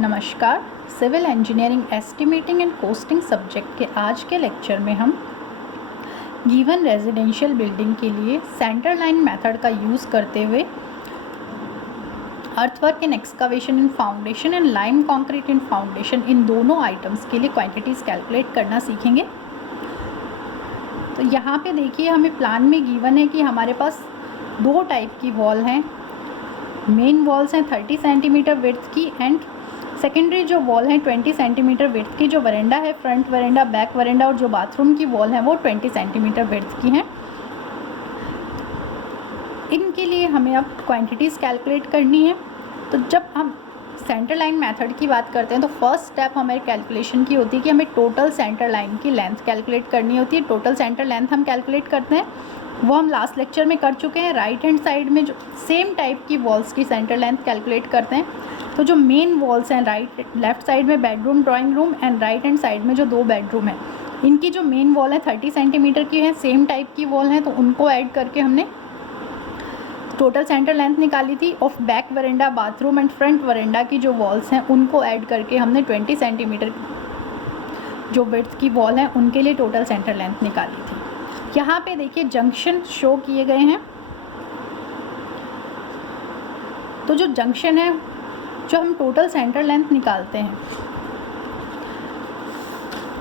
नमस्कार। Civil engineering estimating and costing subject के आज के लेक्चर में हम गिवन रेजिडेंशियल बिल्डिंग के लिए सेंटर लाइन मेथड का यूज़ करते हुए earthwork in excavation in foundation and lime concrete in foundation इन दोनों आइटम्स के लिए क्वांटिटीज़ कैलकुलेट करना सीखेंगे। तो यहाँ पे देखिए, हमें प्लान में गिवन है कि हमारे पास दो टाइप की वॉल हैं। मेन वॉल्स हैं 30 सेंटीमीटर विड्थ की एंड सेकेंडरी जो वॉल है 20 सेंटीमीटर विड्थ की। जो वरेंडा है, फ्रंट वरेंडा, बैक वरेंडा और जो बाथरूम की वॉल है वो 20 सेंटीमीटर विड्थ की हैं। इनके लिए हमें अब क्वांटिटीज़ कैलकुलेट करनी है। तो जब हम सेंटर लाइन मेथड की बात करते हैं तो फर्स्ट स्टेप हमारे कैलकुलेशन की होती है कि हमें टोटल सेंटर लाइन की लेंथ कैलकुलेट करनी होती है। टोटल सेंटर लेंथ हम कैलकुलेट करते हैं, वो हम लास्ट लेक्चर में कर चुके हैं। राइट हैंड साइड में जो सेम टाइप की वॉल्स की सेंटर लेंथ कैलकुलेट करते हैं। तो जो मेन वॉल्स हैं, लेफ्ट साइड में bedroom, drawing room and right hand side में जो दो बेडरूम है, इनकी जो मेन वॉल है 30 सेंटीमीटर की है, सेम टाइप की वॉल है, तो उनको ऐड करके हमने टोटल सेंटर लेंथ निकाली थी। Of back verandah, bathroom and front verandah की जो वॉल्स हैं उनको ऐड करके हमने 20 सेंटीमीटर जो विड्थ की वॉल है उनके लिए टोटल सेंटर लेंथ निकाली थी। यहाँ पे देखिए जंक्शन शो किए गए हैं। तो जो जंक्शन है, जो हम टोटल सेंटर लेंथ निकालते हैं,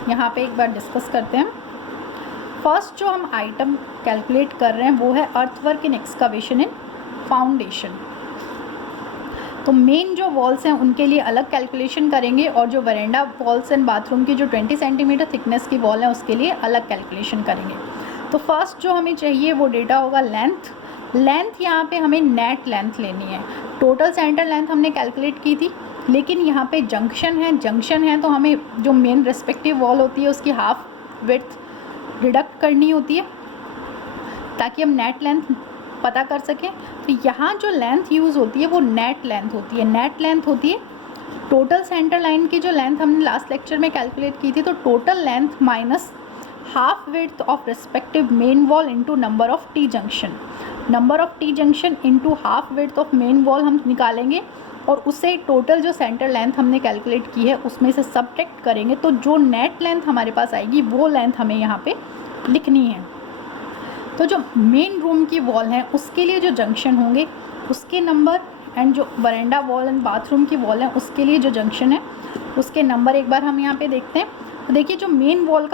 यहाँ पे एक बार डिस्कस करते हैं। फर्स्ट जो हम आइटम कैलकुलेट कर रहे हैं वो है अर्थवर्क इन एक्सकवेशन इन फाउंडेशन। तो मेन जो वॉल्स हैं उनके लिए अलग कैलकुलेशन करेंगे और जो वरेंडा वॉल्स एंड बाथरूम की जो 20 सेंटीमीटर थिकनेस की वॉल है उसके लिए अलग कैलकुलेशन करेंगे। तो फर्स्ट जो हमें चाहिए वो डेटा होगा लेंथ यहाँ पे हमें नेट लेंथ लेनी है। टोटल सेंटर लेंथ हमने कैलकुलेट की थी, लेकिन यहाँ पे जंक्शन है तो हमें जो मेन रेस्पेक्टिव वॉल होती है उसकी हाफ विड्थ डिडक्ट करनी होती है ताकि हम नेट लेंथ पता कर सकें। तो यहाँ जो लेंथ यूज़ होती है वो नेट लेंथ होती है। नेट लेंथ होती है टोटल सेंटर लाइन की जो लेंथ हमने लास्ट लेक्चर में कैलकुलेट की थी, तो total length minus half width of respective main wall into number of T junction into half width of main wall हम निकालेंगे और उसे टोटल जो सेंटर लेंथ हमने कैलकुलेट की है उसमें से सब्ट्रैक्ट करेंगे। तो जो नेट लेंथ हमारे पास आएगी वो लेंथ हमें यहाँ पे लिखनी है। तो जो मेन रूम की वॉल है उसके लिए जो जंक्शन होंगे उसके नंबर एंड जो वरेंडा वॉल एंड बाथरूम की वॉल है उसके लिए जो जंक्शन है उसके नंबर एक बार हम यहाँ पे देखते हैं। तो देखिए जो मेन वॉल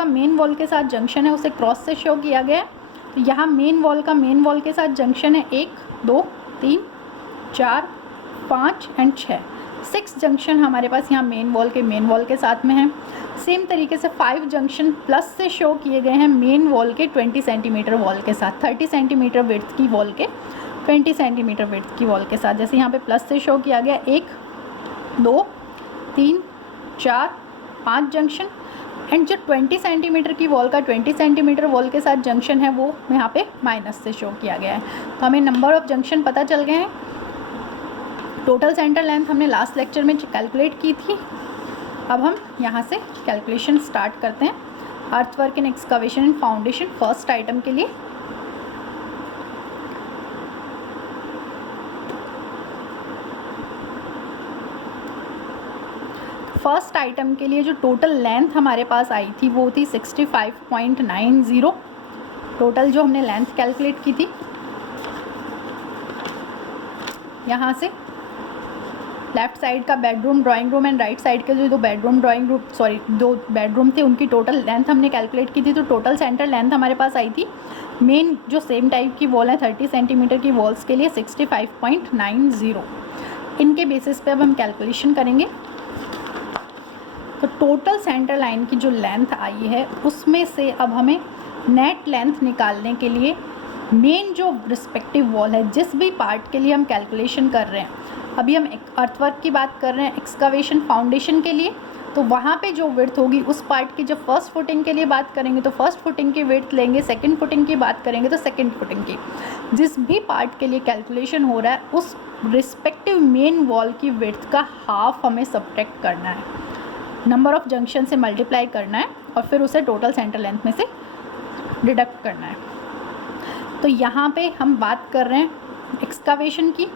के साथ जंक्शन है उसे क्रॉस से शो किया गया है। तो यहाँ मेन वॉल के साथ जंक्शन है 1, 2, 3, 4, 5 एंड 6 जंक्शन हमारे पास यहाँ मेन वॉल के साथ में है। सेम तरीके से 5 जंक्शन प्लस से शो किए गए हैं मेन वॉल के 20 सेंटीमीटर वॉल के साथ, 30 सेंटीमीटर विड्थ की वॉल के 20 सेंटीमीटर विड्थ की वॉल के साथ। जैसे यहाँ पे प्लस से शो किया गया 1, 2, 3, 4, 5 जंक्शन एंड जो 20 सेंटीमीटर की वॉल का 20 सेंटीमीटर वॉल के साथ जंक्शन है वो यहाँ पे माइनस से शो किया गया है। तो हमें नंबर ऑफ जंक्शन पता चल गए हैं। टोटल सेंटर लेंथ हमने लास्ट लेक्चर में कैलकुलेट की थी। अब हम यहाँ से कैलकुलेशन स्टार्ट करते हैं अर्थवर्क इन एक्सकवेशन इन फाउंडेशन फर्स्ट आइटम के लिए। फर्स्ट आइटम के लिए जो टोटल लेंथ हमारे पास आई थी वो थी 65.90। टोटल जो हमने लेंथ कैलकुलेट की थी, यहाँ से लेफ्ट साइड का bedroom, drawing room and right side के जो दो बेडरूम थे उनकी टोटल लेंथ हमने कैलकुलेट की थी। तो टोटल सेंटर लेंथ हमारे पास आई थी मेन जो सेम टाइप की वॉल है 30 सेंटीमीटर की वॉल्स के लिए 65.90। इनके बेसिस पे अब हम कैलकुलेशन करेंगे। तो टोटल सेंटर लाइन की जो लेंथ आई है उसमें से अब हमें नेट लेंथ निकालने के लिए मेन जो रिस्पेक्टिव वॉल है, जिस भी पार्ट के लिए हम कैलकुलेशन कर रहे हैं, अभी हम अर्थवर्क की बात कर रहे हैं एक्सकवेशन फाउंडेशन के लिए, तो वहाँ पे जो विड्थ होगी उस पार्ट की, जब फर्स्ट फुटिंग के लिए बात करेंगे तो फर्स्ट फुटिंग की विड्थ लेंगे, सेकंड फुटिंग की बात करेंगे तो सेकंड फुटिंग की। जिस भी पार्ट के लिए कैलकुलेशन हो रहा है उस रिस्पेक्टिव मेन वॉल की विड्थ का हाफ हमें सब्ट्रैक्ट करना है, नंबर ऑफ जंक्शन से मल्टीप्लाई करना है और फिर उसे टोटल सेंटर लेंथ में से डिडक्ट करना है। तो यहाँ पे हम बात कर रहे हैं एक्सकवेशन की।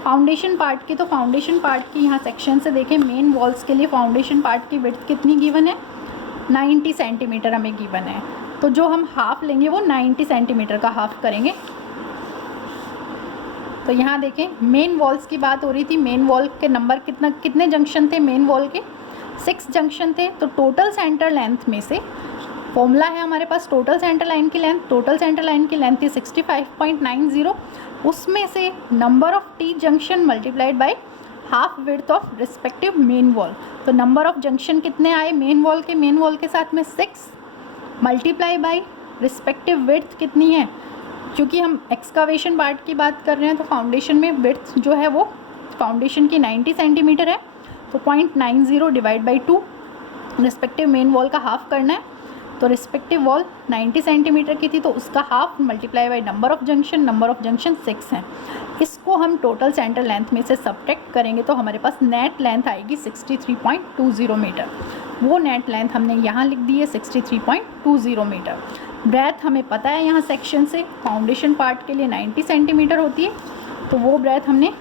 फाउंडेशन पार्ट की, तो फाउंडेशन पार्ट की यहाँ सेक्शन से देखें, मेन वॉल्स के लिए फाउंडेशन पार्ट की विड्थ कितनी गिवन है, 90 सेंटीमीटर हमें गिवन है। तो जो हम हाफ लेंगे वो 90 सेंटीमीटर का हाफ करेंगे। तो यहाँ देखें, मेन वॉल्स की बात हो रही थी, मेन वॉल के नंबर कितने जंक्शन थे मेन वॉल के, 6 जंक्शन थे। तो टोटल सेंटर लेंथ में से फॉर्मूला है हमारे पास टोटल सेंटर लाइन की लेंथ, टोटल सेंटर लाइन की लेंथ थी 65.90, उसमें से number of T junction multiplied by half width of respective main wall. तो नंबर ऑफ जंक्शन कितने आए मेन वॉल के साथ में 6 मल्टीप्लाई बाय रिस्पेक्टिव विड्थ कितनी है, क्योंकि हम एक्सकावेशन पार्ट की बात कर रहे हैं तो फाउंडेशन में विड्थ जो है वो फाउंडेशन की 90 सेंटीमीटर है। तो 0.90 divide by 2 respective main wall का हाफ करना है। तो रिस्पेक्टिव वॉल 90 सेंटीमीटर की थी तो उसका half multiply by number of junction 6 हैं। इसको हम टोटल सेंटर लेंथ में से सब्ट्रैक्ट करेंगे तो हमारे पास नेट लेंथ आएगी 63.20 मीटर। वो नेट लेंथ हमने यहाँ लिख दी है 63.20 मीटर। ब्रेथ हमें पता है यहाँ सेक्शन से फाउंडेशन पार्ट के लिए 90 सेंटीमीटर होती है, तो वो ब्रेथ हमने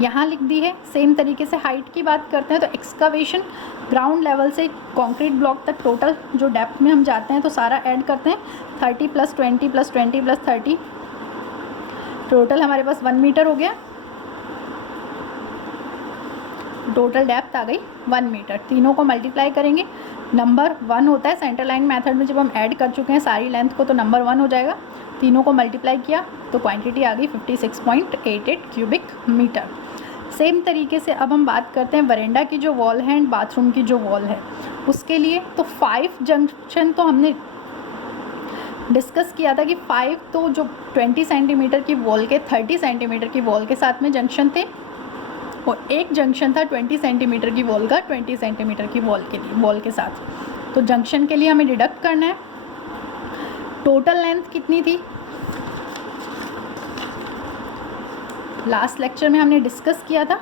यहाँ लिख दी है। सेम तरीके से हाइट की बात करते हैं तो एक्सकावेशन ग्राउंड लेवल से कंक्रीट ब्लॉक तक टोटल जो डेप्थ में हम जाते हैं तो सारा ऐड करते हैं 30 + 20 + 20 + 30, टोटल हमारे पास 1 मीटर हो गया। टोटल डेप्थ आ गई 1 मीटर। तीनों को मल्टीप्लाई करेंगे, नंबर 1 होता है सेंटर लाइन मेथड में, जब हम ऐड कर चुके हैं सारी लेंथ को तो नंबर 1 हो जाएगा। तीनों को मल्टीप्लाई किया तो क्वांटिटी आ गई 56.88 क्यूबिक मीटर। सेम तरीके से अब हम बात करते हैं वरेंडा की जो वॉल है एंड बाथरूम की जो वॉल है उसके लिए। तो 5 जंक्शन तो हमने डिस्कस किया था कि 5 तो जो 20 सेंटीमीटर की वॉल के 30 सेंटीमीटर की वॉल के साथ में जंक्शन थे और एक जंक्शन था 20 सेंटीमीटर की वॉल का 20 सेंटीमीटर की वॉल के लिए वॉल के साथ। तो जंक्शन के लिए हमें डिडक्ट करना है। टोटल लेंथ कितनी थी, लास्ट लेक्चर में हमने डिस्कस किया था।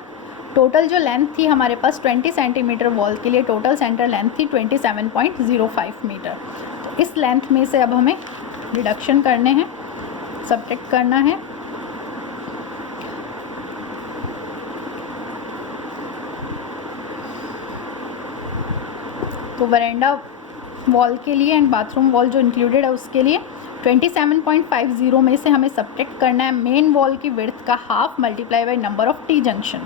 टोटल जो लेंथ थी हमारे पास 20 सेंटीमीटर वॉल के लिए टोटल सेंटर लेंथ थी 27.05 मीटर। तो इस लेंथ में से अब हमें डिडक्शन करने हैं, सब्ट्रैक्ट करना है। तो वरेंडा वॉल के लिए एंड बाथरूम वॉल जो इंक्लूडेड है उसके लिए 27.50 में से हमें सब्ट्रैक्ट करना है मेन वॉल की विड्थ का half multiply by number of T junction.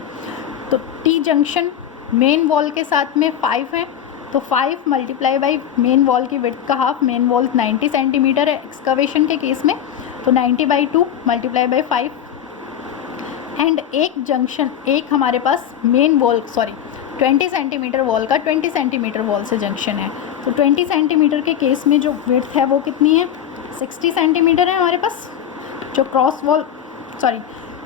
तो टी जंक्शन मेन वॉल के साथ में 5 है तो 5 मल्टीप्लाई बाय मेन वॉल की विड्थ का हाफ, मेन वॉल 90 सेंटीमीटर है एक्सकावेशन के केस में, तो 90/2 मल्टीप्लाई बाय 5 एंड एक जंक्शन एक हमारे पास मेन वॉल 20 सेंटीमीटर वॉल का 20 सेंटीमीटर वॉल से जंक्शन है। तो 20 सेंटीमीटर के केस में जो विड्थ है वो कितनी है, 60 सेंटीमीटर है हमारे पास।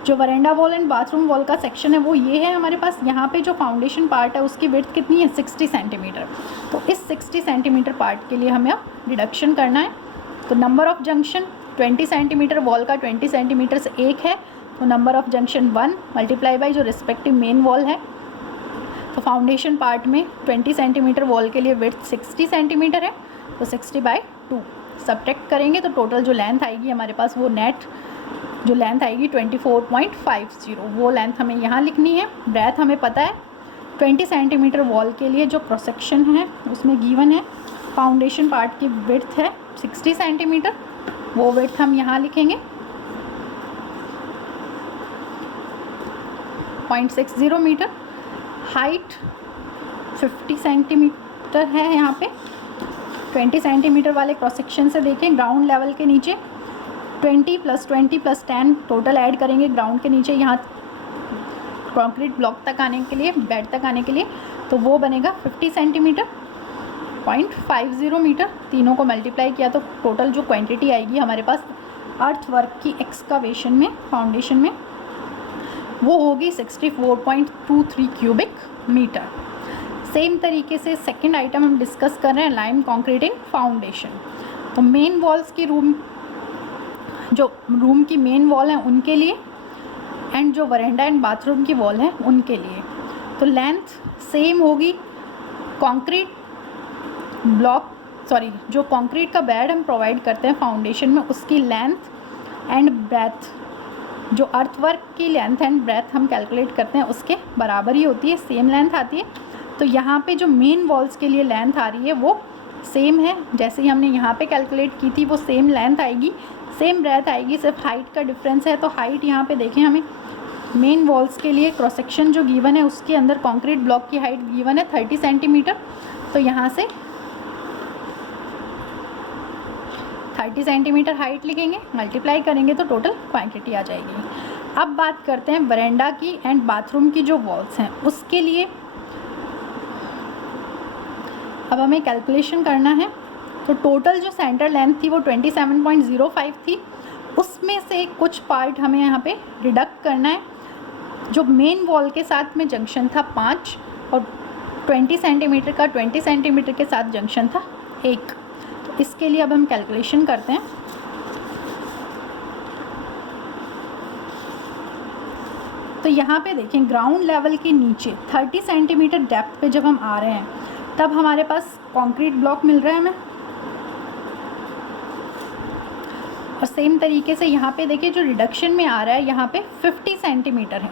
जो verandah wall and bathroom wall का सेक्शन है वो ये है हमारे पास। यहाँ पे जो फाउंडेशन पार्ट है उसकी विड्थ कितनी है, 60 सेंटीमीटर। तो इस 60 सेंटीमीटर पार्ट के लिए हमें अब डिडक्शन करना है। तो number of junction 20 centimetre wall का 20 सेंटीमीटर से एक है, तो number of junction 1 multiply by जो रिस्पेक्टिव मेन वॉल है। तो फाउंडेशन पार्ट में 20 सेंटीमीटर वॉल के लिए विड्थ 60 सेंटीमीटर है, तो 60/2 सब्ट्रैक्ट करेंगे तो टोटल जो लेंथ आएगी हमारे पास वो नेट जो लेंथ आएगी 24.50। वो लेंथ हमें यहाँ लिखनी है। ब्रेथ हमें पता है 20 सेंटीमीटर वॉल के लिए जो क्रॉस सेक्शन है उसमें गिवन है फाउंडेशन पार्ट की विड्थ है 60 सेंटीमीटर, वो विड्थ हम यहाँ लिखेंगे 0.60 मीटर। हाइट 50 सेंटीमीटर है यहाँ पे। 20 सेंटीमीटर वाले क्रॉस सेक्शन से देखें ग्राउंड लेवल के नीचे 20 + 20 + 10 टोटल ऐड करेंगे ग्राउंड के नीचे यहाँ कंक्रीट ब्लॉक तक आने के लिए, बेड तक आने के लिए, तो वो बनेगा 50 सेंटीमीटर 0.50 मीटर। तीनों को मल्टीप्लाई किया तो टोटल जो क्वांटिटी आएगी हमारे पास अर्थ वर्क की एक्सकावेशन में फाउंडेशन में वो होगी 64.23 क्यूबिक मीटर। सेम तरीके से सेकंड आइटम हम डिस्कस कर रहे हैं लाइम कंक्रीटिंग फाउंडेशन। तो मेन वॉल्स की रूम की मेन वॉल है उनके लिए एंड जो वरेंडा एंड बाथरूम की वॉल है उनके लिए तो लेंथ सेम होगी। कंक्रीट जो कंक्रीट का बेड हम प्रोवाइड करते हैं फाउंडेशन में उसकी लेंथ एंड ब्रेथ जो अर्थवर्क की लेंथ एंड ब्रेथ हम कैलकुलेट करते हैं उसके बराबर ही होती है, सेम लेंथ आती है। तो यहाँ पे जो मेन वॉल्स के लिए लेंथ आ रही है वो सेम है, जैसे ही हमने यहाँ पे कैलकुलेट की थी वो सेम लेंथ आएगी, सेम ब्रेथ आएगी, सिर्फ हाइट का डिफरेंस है। तो हाइट यहाँ पे देखें, हमें मेन वॉल्स के लिए क्रॉस सेक्शन जो गिवन है उसके अंदर कंक्रीट ब्लॉक की हाइट गिवन है 30 सेंटीमीटर। तो यहाँ से 30 सेंटीमीटर हाइट लिखेंगे, मल्टीप्लाई करेंगे तो टोटल क्वांटिटी आ जाएगी। अब बात करते हैं बरामदा की एंड बाथरूम की जो वॉल्स हैं उसके लिए अब हमें कैलकुलेशन करना है। तो टोटल जो सेंटर लेंथ थी वो 27.05 थी, उसमें से कुछ पार्ट हमें यहाँ पे डिडक्ट करना है। जो मेन वॉल के साथ में जंक्शन था 5 और 20 सेंटीमीटर का 20 सेंटीमीटर के साथ जंक्शन था 1। तो इसके लिए अब हम कैलकुलेशन करते हैं। तो यहाँ पे देखें, ग्राउंड लेवल के नीचे 30 सेंटीमीटर डेप्थ पे जब हम आ रहे हैं तब हमारे पास कंक्रीट ब्लॉक मिल रहा है हमें। और सेम तरीके से यहाँ पे देखिए जो रिडक्शन में आ रहा है यहाँ पे 50 सेंटीमीटर है।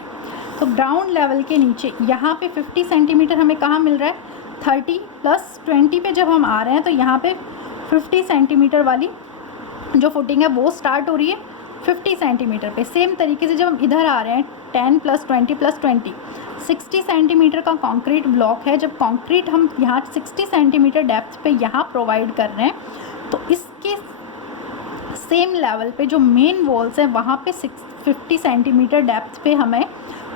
तो ग्राउंड लेवल के नीचे यहाँ पे 50 सेंटीमीटर हमें कहाँ मिल रहा है, 30 + 20 पे जब हम आ रहे हैं तो यहाँ पे 50 सेंटीमीटर वाली जो फुटिंग है वो स्टार्ट हो रही है 50 सेंटीमीटर पे। सेम तरीके से जब हम इधर आ रहे हैं 10 + 20 + 20 60 सेंटीमीटर का कंक्रीट ब्लॉक है। जब कंक्रीट हम यहाँ 60 सेंटीमीटर डेप्थ पे यहाँ प्रोवाइड कर रहे हैं तो इसके सेम लेवल पे जो मेन वॉल्स है वहाँ पे 50 सेंटीमीटर डेप्थ पे हमें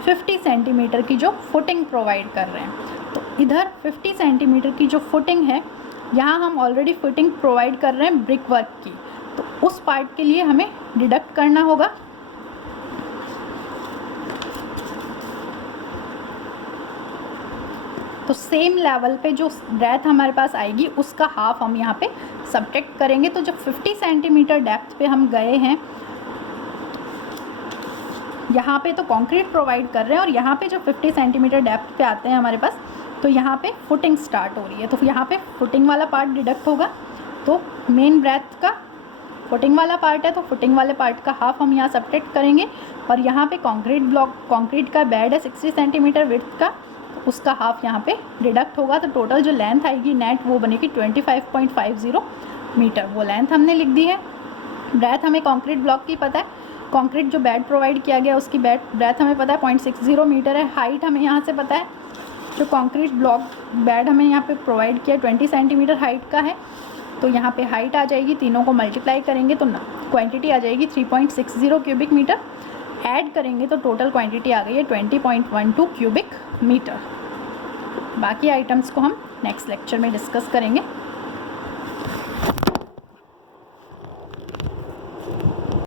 50 सेंटीमीटर की जो फुटिंग प्रोवाइड कर रहे हैं। तो इधर 50 सेंटीमीटर की जो फुटिंग है यहाँ हम ऑलरेडी फुटिंग प्रोवाइड कर रहे हैं ब्रिक वर्क की, तो उस पार्ट के लिए हमें डिडक्ट करना होगा। तो सेम लेवल पे जो ब्रेथ हमारे पास आएगी उसका हाफ हम यहाँ पे सब्ट्रैक्ट करेंगे। तो जब 50 सेंटीमीटर डेप्थ पे हम गए हैं, यहाँ पे तो कंक्रीट प्रोवाइड कर रहे हैं और यहाँ पे जब 50 सेंटीमीटर डेप्थ पे आते हैं हमारे पास तो यहाँ पे फुटिंग स्टार्ट हो रही है। तो यहाँ पे फुटिंग वाला पार्ट डिडक्ट होगा। तो मेन ब्रेथ का फुटिंग वाला पार्ट है तो फुटिंग वाले पार्ट का हाफ हम यहाँ सब्ट्रैक्ट करेंगे। और यहाँ पे कंक्रीट का बेड है 60 सेंटीमीटर विड्थ का, तो उसका हाफ यहाँ पे डिडक्ट होगा। तो टोटल जो लेंथ आएगी नेट वो बनेगी 25.50 मीटर, वो लेंथ हमने लिख दी है। ब्रेथ हमें कंक्रीट ब्लॉक की पता है, कंक्रीट जो बेड प्रोवाइड किया गया उसकी ब्रेथ हमें पता है 0.60 मीटर है। हाइट हमें यहाँ से पता है, जो कंक्रीट ब्लॉक बेड हमें यहाँ पे प्रोवाइड किया 20 सेंटीमीटर हाइट का है। तो यहाँ पे हाइट आ जाएगी, तीनों को मल्टीप्लाई करेंगे तो ना क्वांटिटी आ जाएगी 3.60 क्यूबिक मीटर। ऐड करेंगे तो टोटल क्वांटिटी आ गई है 20.12 क्यूबिक मीटर। बाकी आइटम्स को हम नेक्स्ट लेक्चर में डिस्कस करेंगे।